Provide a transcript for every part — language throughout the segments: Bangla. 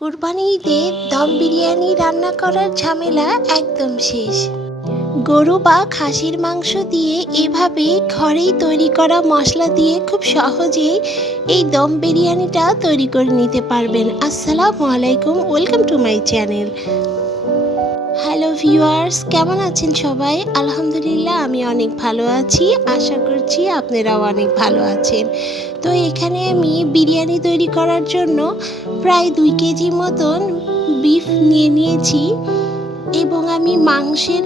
কুরবানি ঈদে দম বিরিয়ানি রান্না করার ঝামেলা একদম শেষ। গরু বা খাসির মাংস দিয়ে এভাবে ঘরেই তৈরি করা মশলা দিয়ে খুব সহজেই এই দম বিরিয়ানিটা তৈরি করে নিতে পারবেন। আসসালামু আলাইকুম, welcome to my channel. Hello viewers, কেমন আছেন সবাই? আলহামদুলিল্লাহ আমি অনেক ভালো আছি। আশা করছি আপনারাও অনেক ভালো আছেন। তো এখানে আমি বিরিয়ানি তৈরি করার জন্য প্রায় 2 কেজি মতন বিফ নিয়ে নিয়েছি এবং আমি মাংসের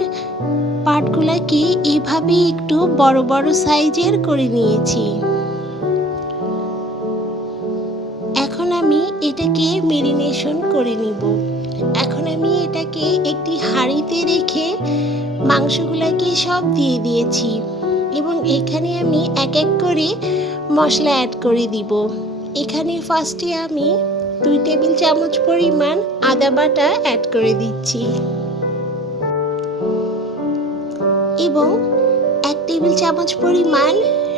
পার্টগুলোকে এভাবে একটু বড় বড় সাইজের করে নিয়েছি। এখন আমি এটাকে মেরিনেশন করে নিব। এখন আমি এটাকে একটি হাঁড়িতে রেখে মাংসগুলোকে সব দিয়ে দিয়েছি এবং এখানে আমি এক এক করে মশলা অ্যাড করে দিব। এখানে ফার্স্টে আমি 2 টেবিল চামচ পরিমাণ আদা বাটা অ্যাড করে দিচ্ছি এবং 1 টেবিল চামচ পরিমাণ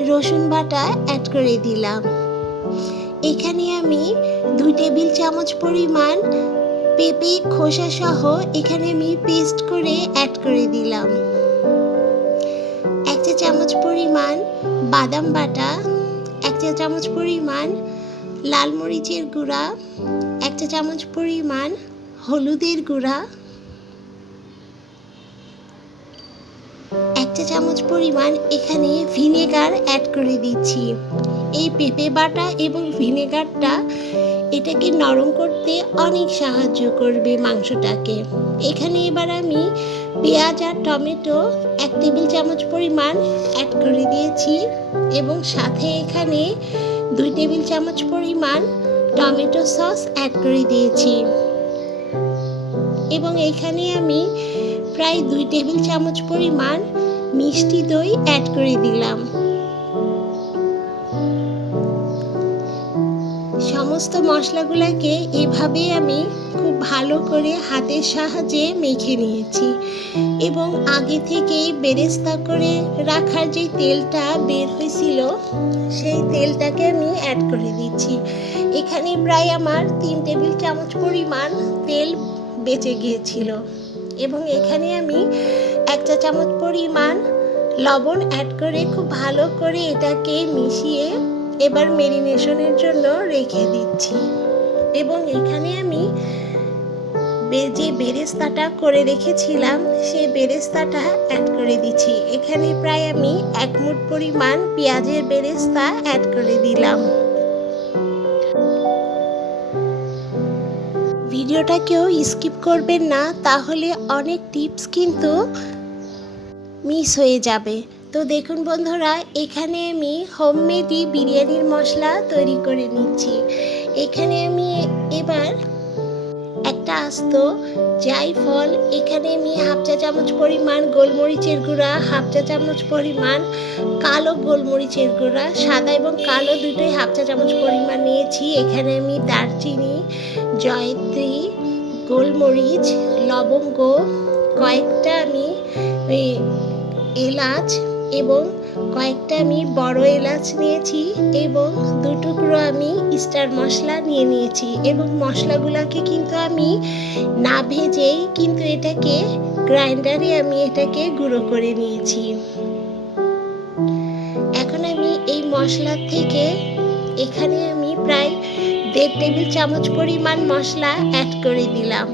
রসুন বাটা অ্যাড করে দিলাম। এখানে আমি 2 টেবিল চামচ পরিমাণ পেঁপে খোসা সহ এখানে আমি পেস্ট করে অ্যাড করে দিলাম। 1 চা চামচ পরিমাণ বাদাম বাটা, 1 চা চামচ পরিমাণ লাল মরিচের গুঁড়া, 1 চা চামচ পরিমাণ হলুদের গুঁড়া, 1 চা চামচ পরিমাণ এখানে ভিনেগার অ্যাড করে দিচ্ছি। এই পেঁপে বাটা এবং ভিনেগারটা এটাকে নরম করতে অনেক সাহায্য করবে মাংসটাকে। এখানে এবার আমি পেঁয়াজ আর টমেটো 1 টেবিল চামচ পরিমাণ অ্যাড করে দিয়েছি এবং সাথে এখানে 2 টেবিল চামচ পরিমাণ টমেটো সস অ্যাড করে দিয়েছি এবং এখানে আমি প্রায় 2 টেবিল চামচ পরিমাণ মিষ্টি দই অ্যাড করে দিলাম। সমস্ত মশলাগুলোকে এভাবে আমি খুব ভালো করে হাতের সাহায্যে মেখে নিয়েছি এবং আগে থেকেই বেরেস্তা করে রাখার যে তেলটা বের হয়েছিল সেই তেলটাকে আমি অ্যাড করে দিচ্ছি। এখানে প্রায় আমার 3 টেবিল চামচ পরিমাণ তেল বেঁচে গিয়েছিল এবং এখানে আমি 1 চা চামচ পরিমাণ লবণ অ্যাড করে খুব ভালো করে এটাকে মিশিয়ে এবার মেরিনেশনের জন্য রেখে দিচ্ছি এবং এখানে আমি যে বেরেস্তাটা করে রেখেছিলাম সেই বেরেস্তাটা অ্যাড করে দিচ্ছি। এখানে প্রায় আমি 1 মুঠ পরিমাণ পেঁয়াজের বেরেস্তা অ্যাড করে দিলাম। ভিডিওটা কেউ স্কিপ করবেন না, তাহলে অনেক টিপস কিন্তু মিস হয়ে যাবে। তো দেখুন বন্ধুরা, এখানে আমি হোমমেডই বিরিয়ানির মশলা তৈরি করে নিচ্ছি। এখানে আমি এবার একটা আস্ত জায়ফল, এখানে আমি 1/2 চা চামচ পরিমাণ গোলমরিচের গুঁড়া, 1/2 চা চামচ পরিমাণ কালো গোলমরিচের গুঁড়া, সাদা এবং কালো দুটোই 1/2 চা চামচ পরিমাণ নিয়েছি। এখানে আমি দারচিনি, জয়ত্রী, গোলমরিচ, লবঙ্গ, কয়েকটা আমি এলাচ এবং কয়েকটা আমি বড় এলাচ নিয়েছি এবং 2 টুকরো আমি স্টার মশলা নিয়ে নিয়েছি এবং মশলাগুলোকে কিন্তু আমি না ভেজেই কিন্তু এটাকে গ্রাইন্ডারে আমি এটাকে গুঁড়ো করে নিয়েছি। এখন আমি এই মশলা থেকে এখানে আমি প্রায় 1.5 টেবিল চামচ পরিমাণ মশলা অ্যাড করে দিলাম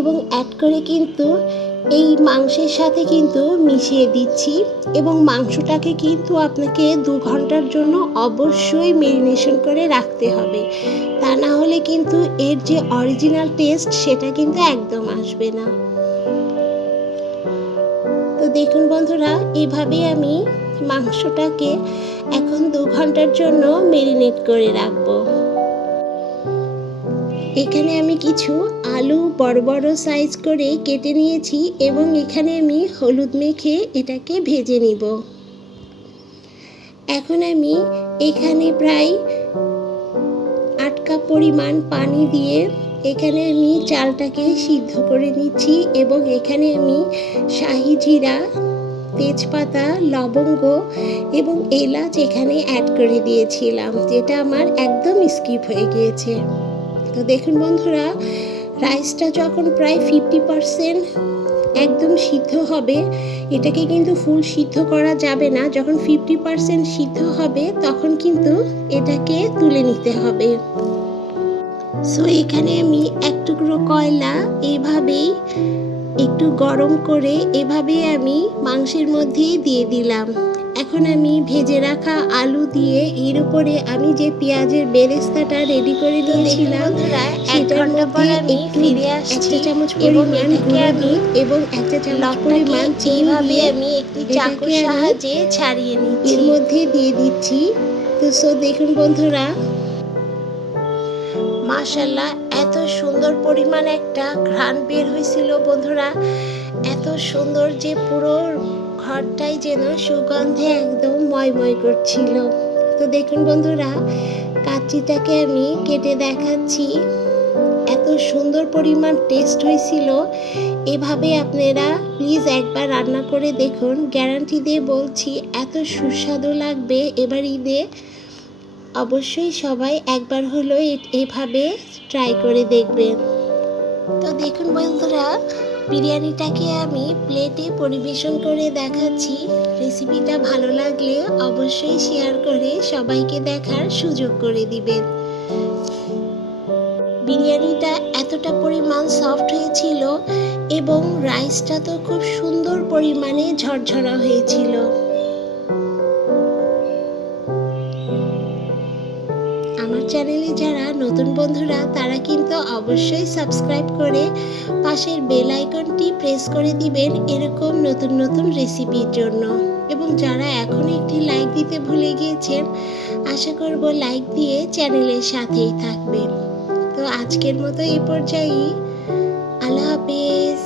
এবং অ্যাড করে কিন্তু এই মাংসের সাথে কিন্তু মিশিয়ে দিচ্ছি এবং মাংসটাকে কিন্তু আপনাকে 2 ঘন্টার জন্য অবশ্যই মেরিনেশন করে রাখতে হবে, তা না হলে কিন্তু এর যে অরিজিনাল টেস্ট সেটা কিন্তু একদম আসবে না। তো দেখুন বন্ধুরা, এভাবে আমি মাংসটাকে এখন 2 ঘন্টার জন্য মেরিনেট করে রাখবো। এখানে আমি কিছু আলু বড় বড় সাইজ করে কেটে নিয়েছি এবং এখানে আমি হলুদ মেখে এটাকে ভেজে নিব। এখন আমি এখানে প্রায় 8 কাপ পরিমাণ পানি দিয়ে এখানে আমি চালটাকে সিদ্ধ করে নিচ্ছি এবং এখানে আমি শাহি জিরা তেজপাতা, লবঙ্গ এবং এলাচ এখানে অ্যাড করে দিয়েছিলাম, যেটা আমার একদম স্কিপ হয়ে গিয়েছে। তো দেখুন বন্ধুরা, রাইসটা যখন প্রায় 50% একদম সিদ্ধ হবে, এটাকে কিন্তু ফুল সিদ্ধ করা যাবে না। যখন 50% সিদ্ধ হবে তখন কিন্তু এটাকে তুলে নিতে হবে। সো এখানে আমি এক টুকরো কয়লা এইভাবেই একটু গরম করে এভাবেই আমি মাংসের মধ্যে দিয়ে দিলাম। এখন আমি ভেজে রাখা আলু দিয়ে এর উপরে আমি যে পেঁয়াজের বেরেস্তাটা রেডি করে নিয়েছিলাম সেটার মধ্যে একটু 1 চামচ পরিমাণ গুঁড়ো দুধ এবং 1 চামচ পরিমাণ চিনি দিয়ে আমি একটি চাকুর সাহায্যে ছাড়িয়ে নিচ্ছি, এর মধ্যে দিয়ে দিচ্ছি। তো সো দেখুন বন্ধুরা, মাশাআল্লাহ এত সুন্দর পরিমাণ একটা ঘ্রাণ বের হয়েছিল বন্ধুরা, এত সুন্দর যে পুরো ঘরটাই যেন সুগন্ধে একদম ময়ময় করছিল। তো দেখুন বন্ধুরা, কাচ্চিটাকে আমি কেটে দেখাচ্ছি, এত সুন্দর পরিমাণ টেস্ট হয়েছিল। এভাবে আপনারা প্লিজ একবার রান্না করে দেখুন, গ্যারান্টি দিয়ে বলছি এত সুস্বাদু লাগবে। এবার ঈদে অবশ্যই সবাই একবার হলো এভাবে ট্রাই করে দেখবেন। তো দেখুন বন্ধুরা, বিরিয়ানিটাকে আমি প্লেটে পরিবেশন করে দেখাচ্ছি। রেসিপিটা ভালো লাগলে অবশ্যই শেয়ার করে সবাইকে দেখার সুযোগ করে দিবেন। বিরিয়ানিটা এতটা পরিমাণ সফট হয়েছিল এবং রাইসটা তো খুব সুন্দর পরিমাণে ঝরঝরা হয়েছিল। আমার চ্যানেলে যারা নতুন বন্ধুরা তারা কিন্তু অবশ্যই সাবস্ক্রাইব করে পাশের বেল আইকনটি প্রেস করে দিবেন এরকম নতুন নতুন রেসিপির জন্য। এবং যারা এখনো একটি লাইক দিতে ভুলে গিয়েছেন, আশা করব লাইক দিয়ে চ্যানেলের সাথেই থাকবেন। তো আজকের মতো এই পর্যায়েই, আল্লাহ হাফেজ।